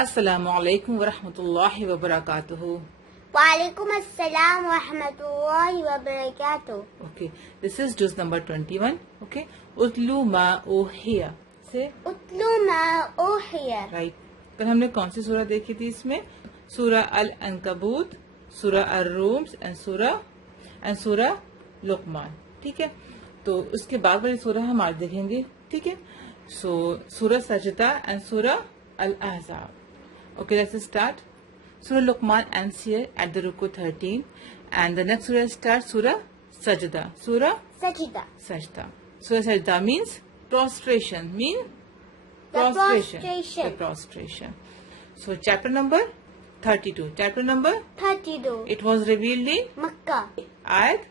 Assalamu alaikum wa rahmatullahi wa barakatuhu. Walaikum assalam wa rahmatullahi wa barakatuh. Okay, this is juzz number 21. Okay, utlu ma uhiya. Say Utlu ma uhiya. right. कल हमने कौन सी सूरह देखी थी इसमें? सूरह अल अनकबूत, सूरह ar-रूम्स एंड सूरह लुकमान. ठीक है, तो उसके बाद वाली सूरह हम आज देखेंगे. ठीक है, सो सूरह सजदा एंड सूरह अल ahzab. Okay, let's start. Surah Luqman ends here at the ruku 13, and the next surah starts Surah Sajda. Surah Sajda. Sajda. Surah Sajda means prostration. The prostration. So chapter number 32. Chapter number 32. it was revealed in Makkah. ayat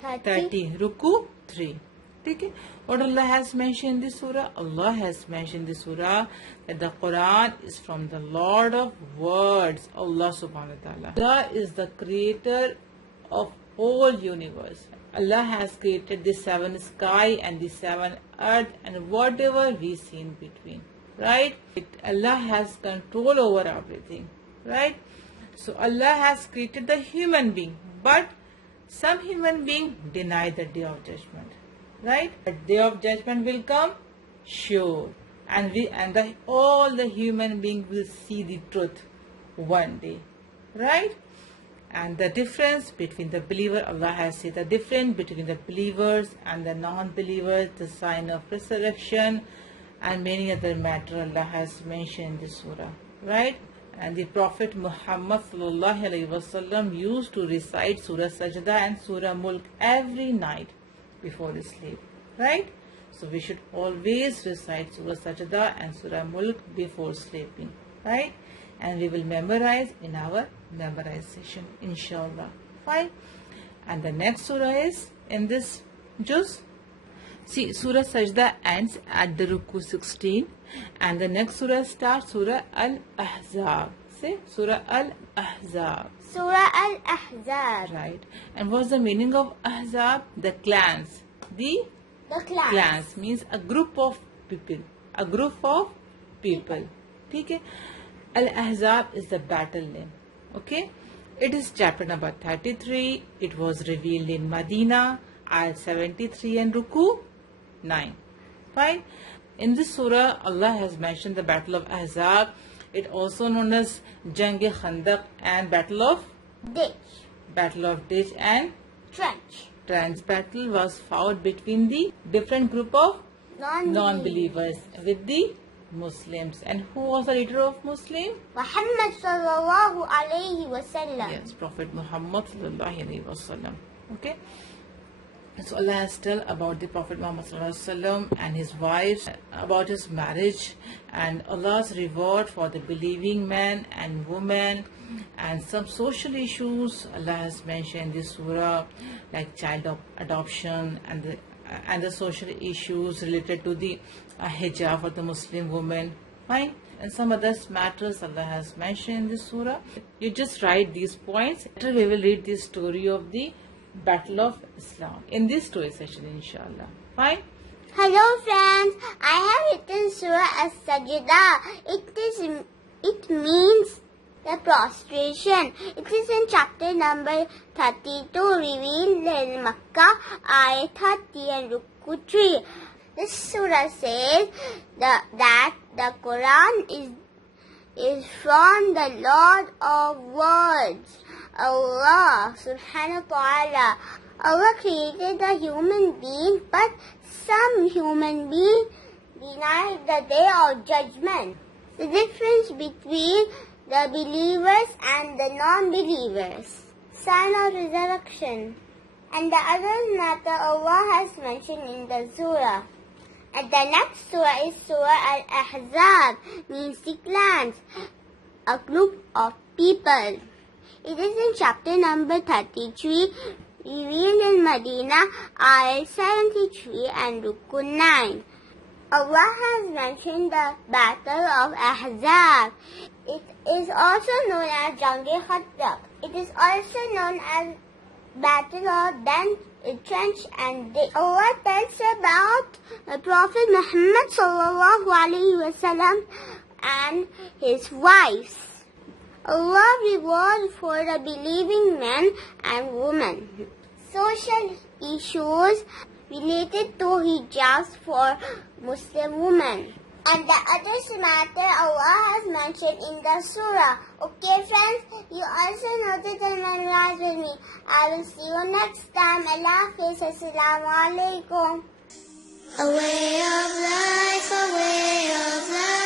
30. 30. Ruku 3. Okay. What Allah has mentioned in this surah? Allah has mentioned in this surah that the Quran is from the Lord of words, Allah subhanahu wa ta'ala. Allah is the creator of whole universe. Allah has created the 7 sky and the 7 earth and whatever we see in between. Right? Allah has control over everything. Right? So Allah has created the human being, but some human being deny the day of judgment. Right? The day of judgment will come, sure, and all the human beings will see the truth one day. Right? And the difference between the believer, Allah has said the difference between the believers and the non-believers, the sign of resurrection, and many other matters Allah has mentioned in this surah. Right? And the Prophet Muhammad sallallahu alaihi wasallam used to recite Surah Sajda and Surah Mulk every night before sleep. Right? So we should always recite Surah Sajda and Surah Mulk before sleeping. Right? And we will memorize in our memorization, inshallah. Fine. And the next surah is in this juz. See, Surah Sajda ends at the ruku 16, and the next surah starts Surah al-Ahzab. Say Surah al-Ahzab. Surah al-Ahzab. Right. And what's the meaning of Ahzab? The clans. The clans means a group of people. A group of people. Okay. Al-Ahzab is the battle name. Okay. It is chapter number 33. It was revealed in Medina, ayat 73 and ruku 9. Fine. In this surah, Allah has mentioned the battle of Ahzab. It also known as Jang-e-Khandaq and battle of ditch and trench. Trench battle was fought between the different group of non-believers with the Muslims. And who was the leader of Muslim? Muhammad sallallahu alayhi wa sallam. Yes, Prophet Muhammad sallallahu alayhi wa sallam. Okay. So Allah has told about the Prophet Muhammad sallallahu alayhi wa sallam and his wives, about his marriage and Allah's reward for the believing man and woman, and some social issues Allah has mentioned in this surah, like child adoption and the social issues related to the hijab for the Muslim woman. Fine. And some other matters Allah has mentioned in this surah. You just write these points. Later we will read the story of the Battle of Islam in this story session, inshallah. Fine. Hello friends, I have written Surah As-Sajda. It means the prostration. It is in chapter number 32, revealed in Makkah, ayat 30 and ruku 3. This surah says that the Quran is from the Lord of words, Allah subhanahu wa ta'ala. Allah created the human being, but some human beings deny the day of judgment. The difference between the believers and the non-believers, sign of resurrection, and the other matter Allah has mentioned in the surah. And the next surah is Surah al-Ahzab, means the clans, a group of people. It is in chapter number 33, revealed in Medina, ayat 73 and ruku 9. Allah has mentioned the battle of Ahzab. It is also known as Jang-e-Khandaq. It is also known as battle of trench and ditch. Allah tells about the Prophet Muhammad sallallahu alaihi wasallam and his wives. Allah reward for the believing men and women. Social issues related to hijabs for Muslim women. And the other matter Allah has mentioned in the surah. Okay friends, you also noted and memorize with me. I will see you next time. Allah Hafiz. Assalamu alaikum. A way of life, a way of life.